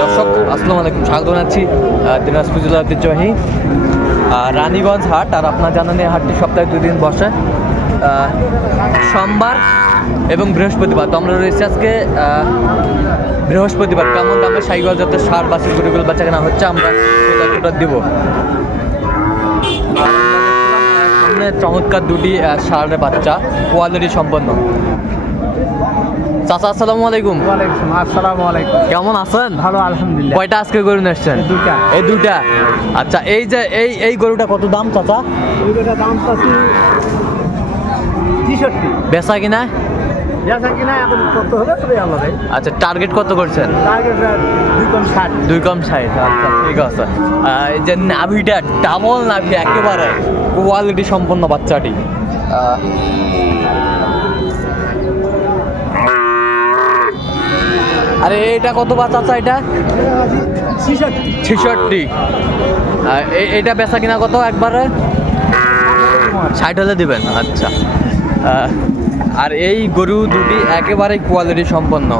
দর্শক, আসসালামু আলাইকুম, স্বাগত জানাচ্ছি দিনাজপুর জেলার ঐতিহ্যবাহী রানীগঞ্জ হাট, আর আপনার জানেন এই হাটটি সপ্তাহে দুই দিন বসে সোমবার এবং বৃহস্পতিবার। তো আমরা রয়েছি আজকে বৃহস্পতিবার। কেমন দামে সাইগঞ্জ যাতে সার, বাসি গরুগুলো বাচ্চা কেনা হচ্ছে, আমরা সেটা দিব। চমৎকার দুটি সারের বাচ্চা, কোয়ালিটি সম্পন্ন। চাচা আসসালামু আলাইকুম। ওয়ালাইকুম আসসালামু আলাইকুম। কেমন আছেন? ভালো আলহামদুলিল্লাহ। কয়টা আজকে গরু নিয়ে এসছেন এই দুটা আচ্ছা এই যে এই এই গরুটা কত দাম চাচা? দুইটা দাম পাচ্ছি তেষট্টি। বেচা কিনা? আচ্ছা টার্গেট কত করছেন? দুই কম ষাট। দুই কম ষাট আচ্ছা ঠিক আছে। এই যে নাভিটা ডাবল নাভি একেবারে কোয়ালিটি সম্পন্ন বাচ্চাটি। আরে এটা কত বা চাচা এটা? ছিষট্টি। এটা বেচা কিনা কত একবারে? ষাট হলে দিবেন আচ্ছা। আর এই গরু দুটি একেবারে কোয়ালিটি সম্পন্ন।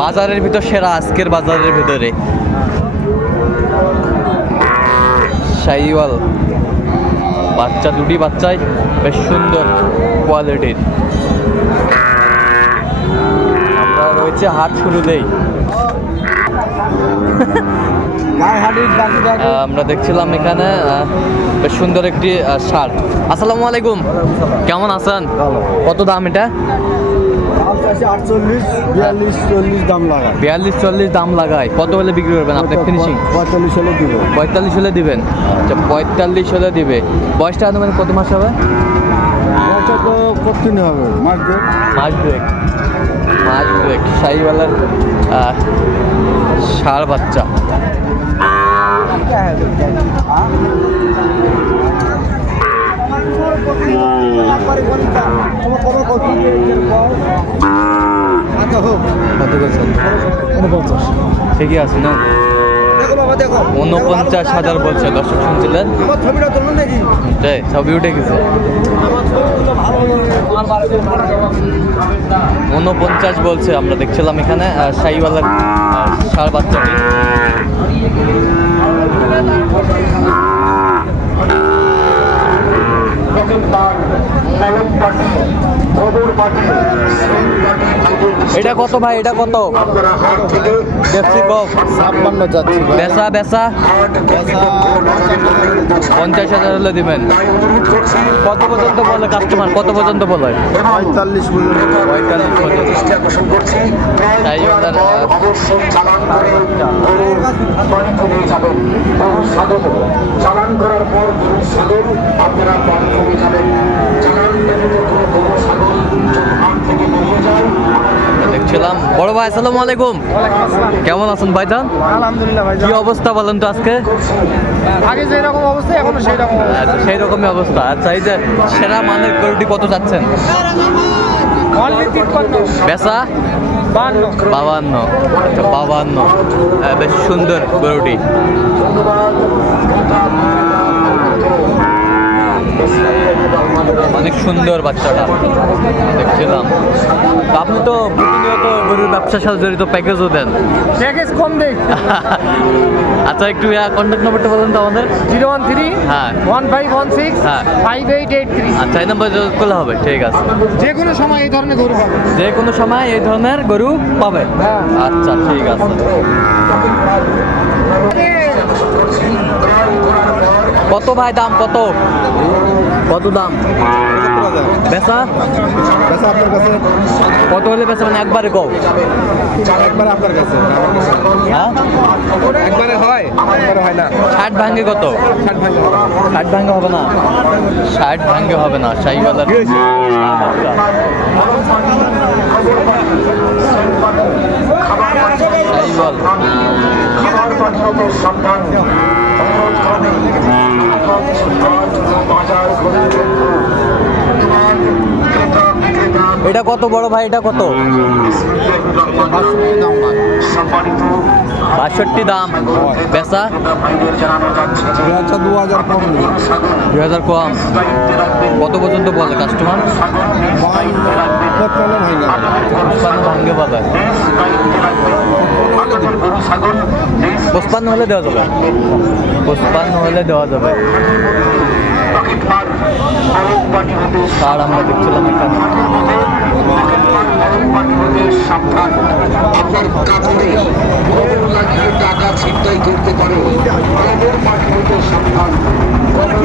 বাজারের ভিতর সেরা, আজকের বাজারের ভিতরে। শাইওয়াল বাচ্চা দুটি বাচ্চাই, বেশ সুন্দর কোয়ালিটির রয়েছে হাট শুরুতেই আমরা দেখছিলাম এখানে বেশ সুন্দর একটি ষাঁড় আসসালামু আলাইকুম। কেমন আছেন? কত দাম এটা? বিয়াল্লিশ চল্লিশ দাম লাগায়। কত হলে বিক্রি করবেন আপনি ফিনিশিং পঁয়তাল্লিশ হলে দিব। পঁয়তাল্লিশ হলে দিবেন? আচ্ছা পঁয়তাল্লিশ হলে দিবে। বয়সটা আনুমানিক কত মাস হবে? ওটা হবে মাস দেড় মাস দুয়েক। মাস ব্রেক শাহিওয়ালার আহ, ষাঁড় বাচ্চা। ঠিকই আছে না? উনপঞ্চাশ হাজার বলছে দর্শক শুনছিলেন? তাই ছবি উঠে গেছে। উনপঞ্চাশ বলছে আমরা দেখছিলাম এখানে আহ, শাহিওয়ালার আহ, ষাঁড় বাচ্চাটি। এটা কত ভাই? এটা কত? ছাপ্পান্ন যাচ্ছে বেচা বেচা? পঞ্চাশ হাজার হলে দিবেন। কত পর্যন্ত বলে কাস্টমার কত পর্যন্ত বলে? পঁয়তাল্লিশ পঁয়তাল্লিশ পর্যন্ত। চালান করার পর গরু ছাগল আপনারা বাড়ি চলে যাবেন চালান ব্যতীত কোনো গরু ছাগল যদি হাট থেকে বেরিয়ে যায় দেখছিলাম বড় ভাই আসসালামু আলাইকুম। কেমন আছেন ভাইজান? আলহামদুলিল্লাহ ভাই কি অবস্থা বলেন তো আজকে? আগে যে রকম অবস্থা এখন সেই রকম আচ্ছা সেই রকমই অবস্থা। আচ্ছা এই যে সেরা মানের গরুটি কত চাচ্ছেন? বান্ন বাবান্ন। আচ্ছা বাবান্ন। বেশ সুন্দর গরুটি। অনেক সুন্দর বাচ্চাটা। দেখছিলাম। আপনি তো প্রতিনিয়ত গরুর ব্যবসার সাথে জড়িত প্যাকেজও দেন। প্যাকেজ কম দেই। আচ্ছা একটু কন্ট্যাক্ট নাম্বারটা বলেন তো আমাদের। জিরো ওয়ান থ্রি হ্যাঁ। ওয়ান ফাইভ ওয়ান সিক্স হ্যাঁ। Five eight eight three. আচ্ছা এই নাম্বার করলে হবে ঠিক আছে। যে কোনো সময় এই ধরনের গরু পাবে। যে কোনো সময় এই ধরনের গরু পাবে। হ্যাঁ। আচ্ছা ঠিক আছে। কত ভাই দাম কত? কত দাম? বেচা? আপনার কাছে? কত হলে বেচা? মানে একবারে কও একবার আপনার কাছে। হ্যাঁ? একবারে হয়? একবারে হয় না। ষাট ভাঙ্গে কত? ষাট ভাঙে। ষাট ভাঙ্গে হবে না? ষাট ভাঙ্গে হবে না শাহিওয়ালার শাহিওয়াল বাজার করে এটা কত বড় ভাই? এটা কত? বাষট্টি দাম। আচ্ছা দু হাজার কম। দু হাজার কম কত পর্যন্ত বলে কাস্টমার ভাঙ্গে পাবে হলে দেওয়া যাবে। পঁচপান্ন হলে দেওয়া যাবে। আর আমরা দেখছিলাম এখানে আপনার কাপড়ে গরম লাগিয়ে টাকা ছিনতাই করতে পারে হতে সাবধান গরম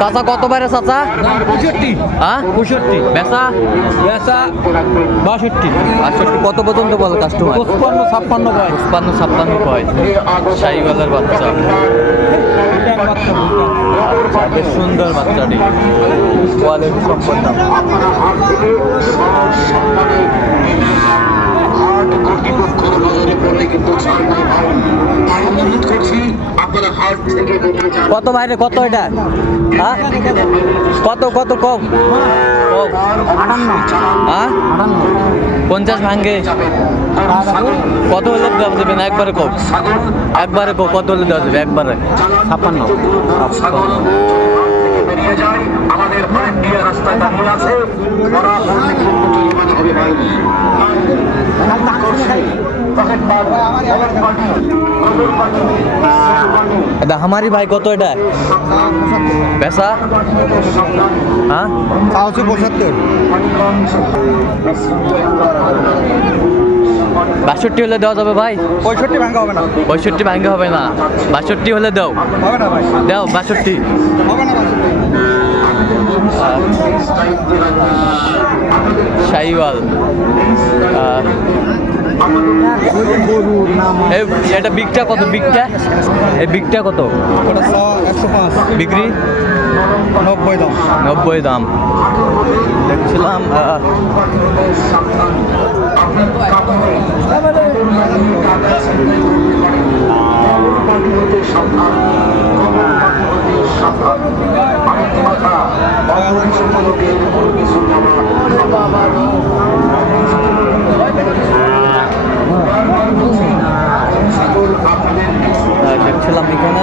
চাচা কত বাইরে চাচা? পঁয়ষট্টি। হ্যাঁ? পঁয়ষট্টি। বেচা? বেচা বাষট্টি। বাষট্টি। কত পর্যন্ত বলে কাস্টমার পঁচপান্ন ছাপ্পান্ন কয় পঁচপান্ন ছাপ্পান্ন কয় শাহিওয়ালের বাচ্চা। বেশ সুন্দর বাচ্চাটি। কোয়ালিটি সম্পন্ন। কর্তৃপক্ষের নজরে পড়লে কিন্তু ছাড় নাই ভাই। তাই অনুরোধ করছি। কত বাইরে কত এটা? হ্যাঁ? কত কত কম? হ্যাঁ? পঞ্চাশ ভাঙ্গে কত হলে দেওয়া যাবে? না একবারে কম। একবারে কম। কত হলে দেওয়া যাবে? একবারে। ছাপ্পান্ন। আমাদের রাস্তায় দাঁড়িয়ে আছে এটা আমারই ভাই কত এটা? বেচা হ্যাঁ? তাহলে পঁচাত্তর। বাষট্টি হলে দেওয়া যাবে ভাই? পঁয়ষট্টি ভাঙা হবে না। পঁয়ষট্টি ভাঙ্গে হবে না। বাষট্টি হলে দাও। হবে না ভাই। দাও বাষট্টি। হবে না শাহিওয়াল। এটা বিগটা কত? বিগটা এই বিগটা কত? ওটা একশো পাঁচ। বিক্রি? নব্বই দাম। নব্বই দাম। দেখছিলাম আহ, আহ, দেখছিলাম এখানে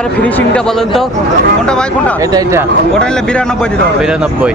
একবারে ফিনিশিংটা বলেন তো। কোনটা ভাই কোনটা? এটা এটা। ওটা নিলে বিরানব্বই দিতে হবে। বিরানব্বই।